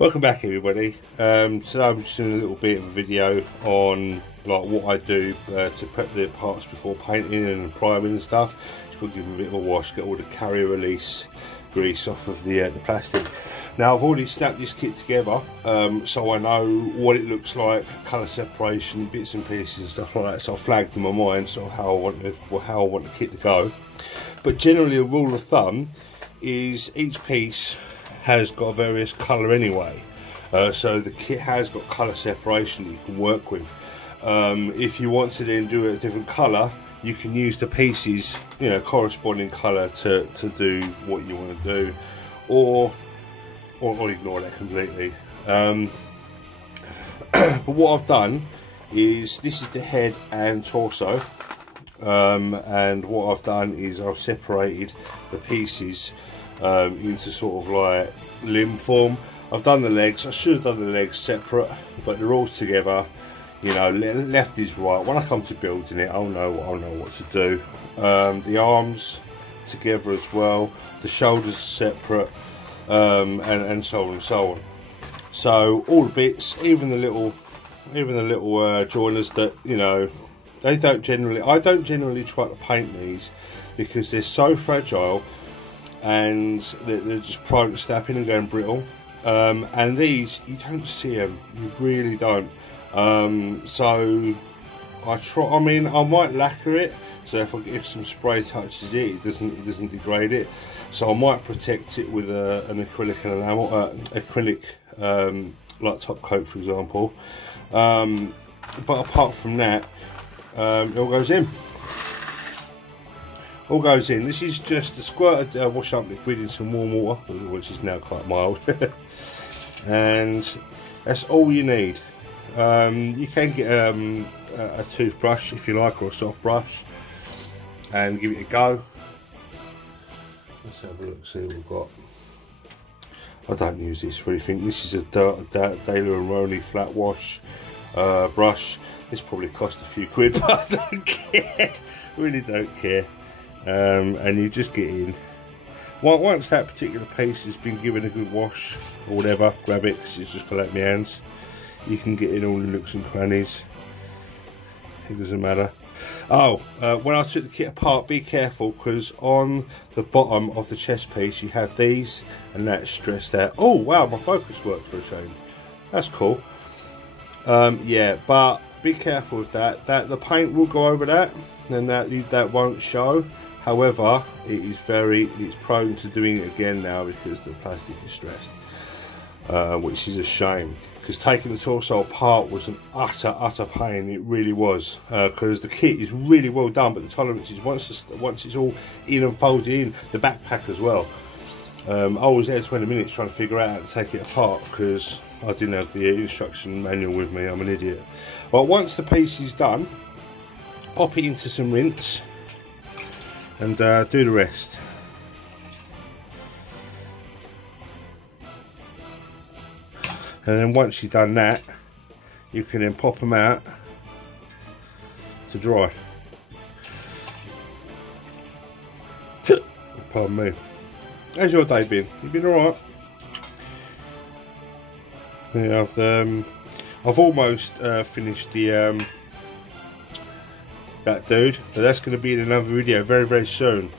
Welcome back everybody. So I'm just doing a little bit of a video on like what I do to prep the parts before painting and priming and stuff. Just got to give them a bit of a wash, get all the carrier release grease off of the plastic. Now I've already snapped this kit together, so I know what it looks like, colour separation, bits and pieces and stuff like that. So I flagged in my mind sort of how I want the kit to go. But generally a rule of thumb is each piece has got a various colour anyway, so the kit has got colour separation that you can work with. If you want to then do a different colour, you can use the pieces, you know, corresponding colour to do what you want to do, or ignore that completely. But what I've done is, this is the head and torso, and what I've done is I've separated the pieces into sort of like limb form. I've done the legs. I should have done the legs separate, but they're all together. You know, left is right. When I come to building it, I'll know what to do. The arms together as well. The shoulders are separate, and so on and so on. So all the bits, even the little joiners that, you know, I don't generally try to paint these because they're so fragile and they're just prone to snapping and going brittle. And these, you don't see them, you really don't. So I mean, I might lacquer it, so if some spray touches it, it doesn't degrade it. So I might protect it with an acrylic and enamel, acrylic like top coat, for example. But apart from that, it all goes in. All goes in. This is just a squirt of wash up liquid in some warm water, which is now quite mild, and that's all you need. You can get a toothbrush if you like, or a soft brush, and give it a go. Let's have a look, see what we've got. I don't use this for anything. This is a Daler and Roney flat wash brush. This probably cost a few quid, but I don't care. Really don't care. And you just get in. Once that particular piece has been given a good wash or whatever, grab it, because it's just for like my hands. You can get in all the nooks and crannies. It doesn't matter. Oh, when I took the kit apart, be careful, because on the bottom of the chest piece you have these, and that's stressed out. Oh wow, my focus worked for a change. That's cool. Yeah, but be careful with that. The paint will go over that, and that won't show. However, it's prone to doing it again now because the plastic is stressed, which is a shame. Because taking the torso apart was an utter pain. It really was, because the kit is really well done, but the tolerances, once it's all in and folded in, the backpack as well. I was there 20 minutes trying to figure out how to take it apart because I didn't have the instruction manual with me. I'm an idiot. Well, once the piece is done, pop it into some rinse and do the rest. And then once you've done that, you can then pop them out to dry. Pardon me. How's your day been? You been alright? Yeah, I've almost finished the that dude, but that's going to be in another video very soon.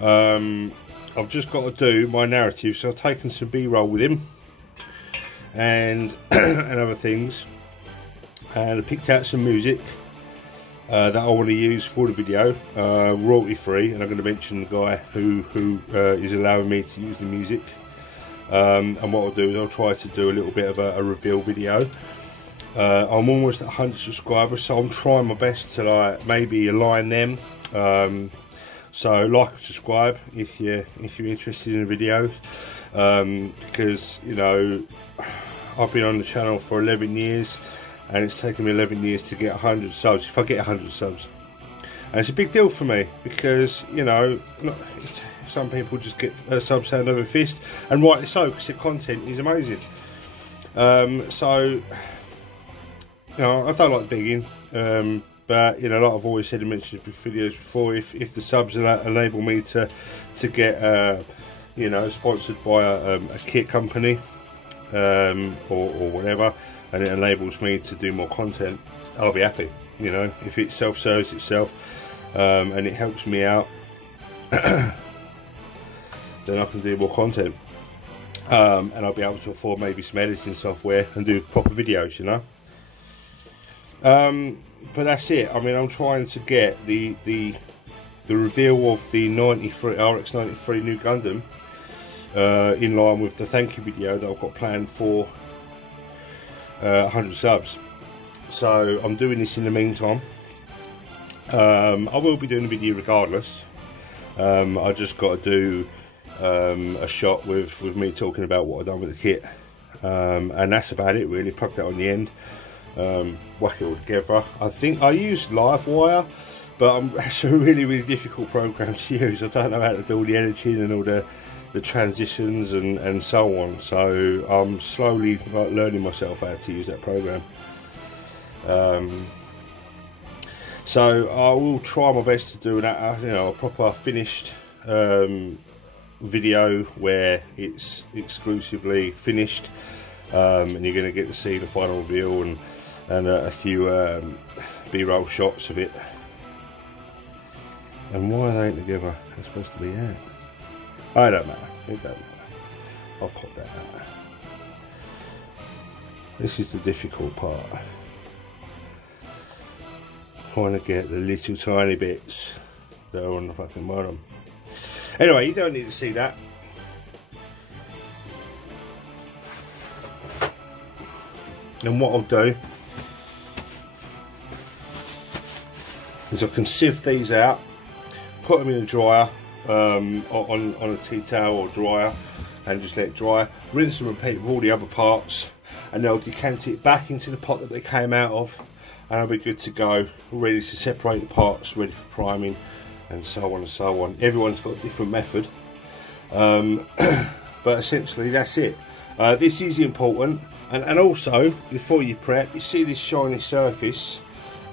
I've just got to do my narrative, so I've taken some B-roll with him and and other things, and I picked out some music that I want to use for the video, royalty free, and I'm going to mention the guy who is allowing me to use the music. And what I'll do is I'll try to do a little bit of a reveal video. I'm almost at 100 subscribers, so I'm trying my best to like maybe align them. So like and subscribe if you're interested in the videos, because, you know, I've been on the channel for 11 years and it's taken me 11 years to get 100 subs. If I get 100 subs, and it's a big deal for me because, you know, some people just get subs hand over fist, and rightly so, because the content is amazing. So, you know, I don't like begging, but, you know, like I've always said in mentioned videos before, if the subs enable me to get, you know, sponsored by a kit company, or whatever, and it enables me to do more content, I'll be happy. You know, if it self-serves itself and it helps me out, then I can do more content, and I'll be able to afford maybe some editing software and do proper videos, you know. But that's it. I mean, I'm trying to get the reveal of the 93 RX-93 new Gundam in line with the thank you video that I've got planned for 100 subs. So I'm doing this in the meantime. I will be doing a video regardless. I just got to do a shot with me talking about what I've done with the kit, and that's about it really. Plug that on the end, whack it all together. I think I used Livewire, but it's a really difficult program to use. I don't know how to do all the editing and all the transitions and so on, so I'm slowly learning myself how to use that program. So I will try my best to do that, you know, a proper finished video where it's exclusively finished, and you're going to get to see the final reveal and a few B-roll shots of it. And why they ain't together? They're supposed to be out. I don't matter. It don't matter. I'll pop that out. This is the difficult part. Trying to get the little tiny bits that are on the fucking bottom. Anyway, you don't need to see that. And what I'll do is I can sieve these out, put them in a dryer, on a tea towel or dryer, and just let it dry. Rinse and repeat with all the other parts, and they'll decant it back into the pot that they came out of, and I'll be good to go, ready to separate the parts, ready for priming, and so on and so on. Everyone's got a different method, but essentially that's it. This is important, and also before you prep, you see this shiny surface.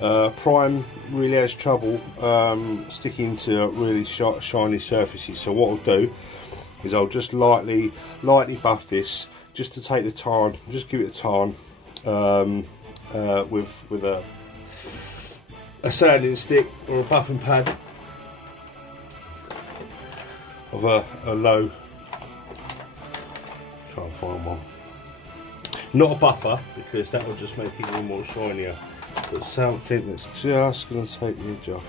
Prime really has trouble sticking to really shiny surfaces, so what I'll do is I'll just lightly buff this, just to take the time, just give it a time, with a sanding stick or a buffing pad of a low, try and find one, not a buffer because that will just make it even more shinier, but something that's just going to take the edge off.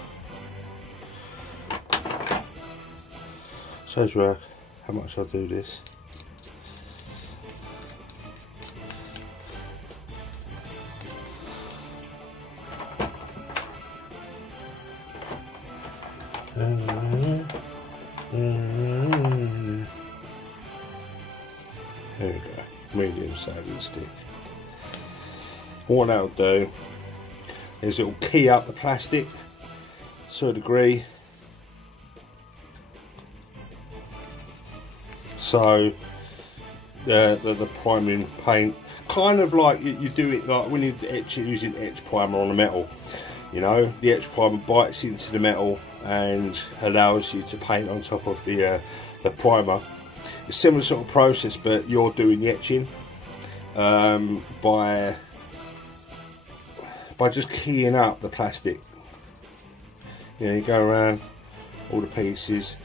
Shows you how much I do this. There we go, medium sanding stick. What that'll do is it'll key up the plastic to a degree, so the priming paint, kind of like you do it like when you etch it using etch primer on the metal. You know, the etch primer bites into the metal and allows you to paint on top of the primer. It's a similar sort of process, but you're doing the etching by just keying up the plastic. You know, you go around all the pieces,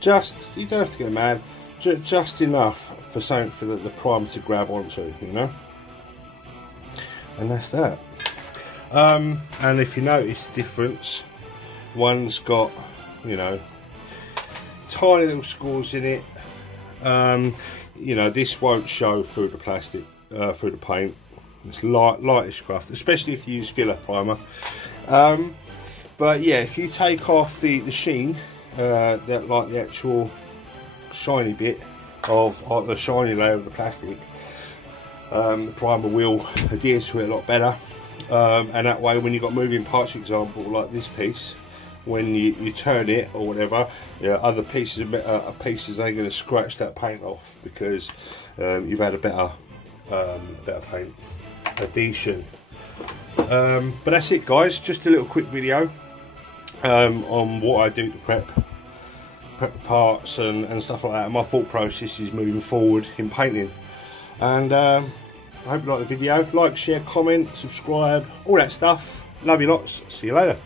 just, you don't have to get mad, just enough for something for the primer to grab onto, you know, and that's that. And if you notice the difference, one's got, you know, tiny little scores in it. You know, this won't show through the plastic, through the paint. It's lightish craft, especially if you use filler primer. But yeah, if you take off the sheen, that like the actual shiny bit of the shiny layer of the plastic, the primer will adhere to it a lot better. And that way, when you've got moving parts, for example, like this piece, when you turn it or whatever, other pieces ain't going to scratch that paint off because you've had a better paint adhesion. But that's it, guys. Just a little quick video on what I do to prep parts and stuff like that. My thought process is moving forward in painting. And I hope you like the video. Like, share, comment, subscribe, all that stuff. Love you lots. See you later.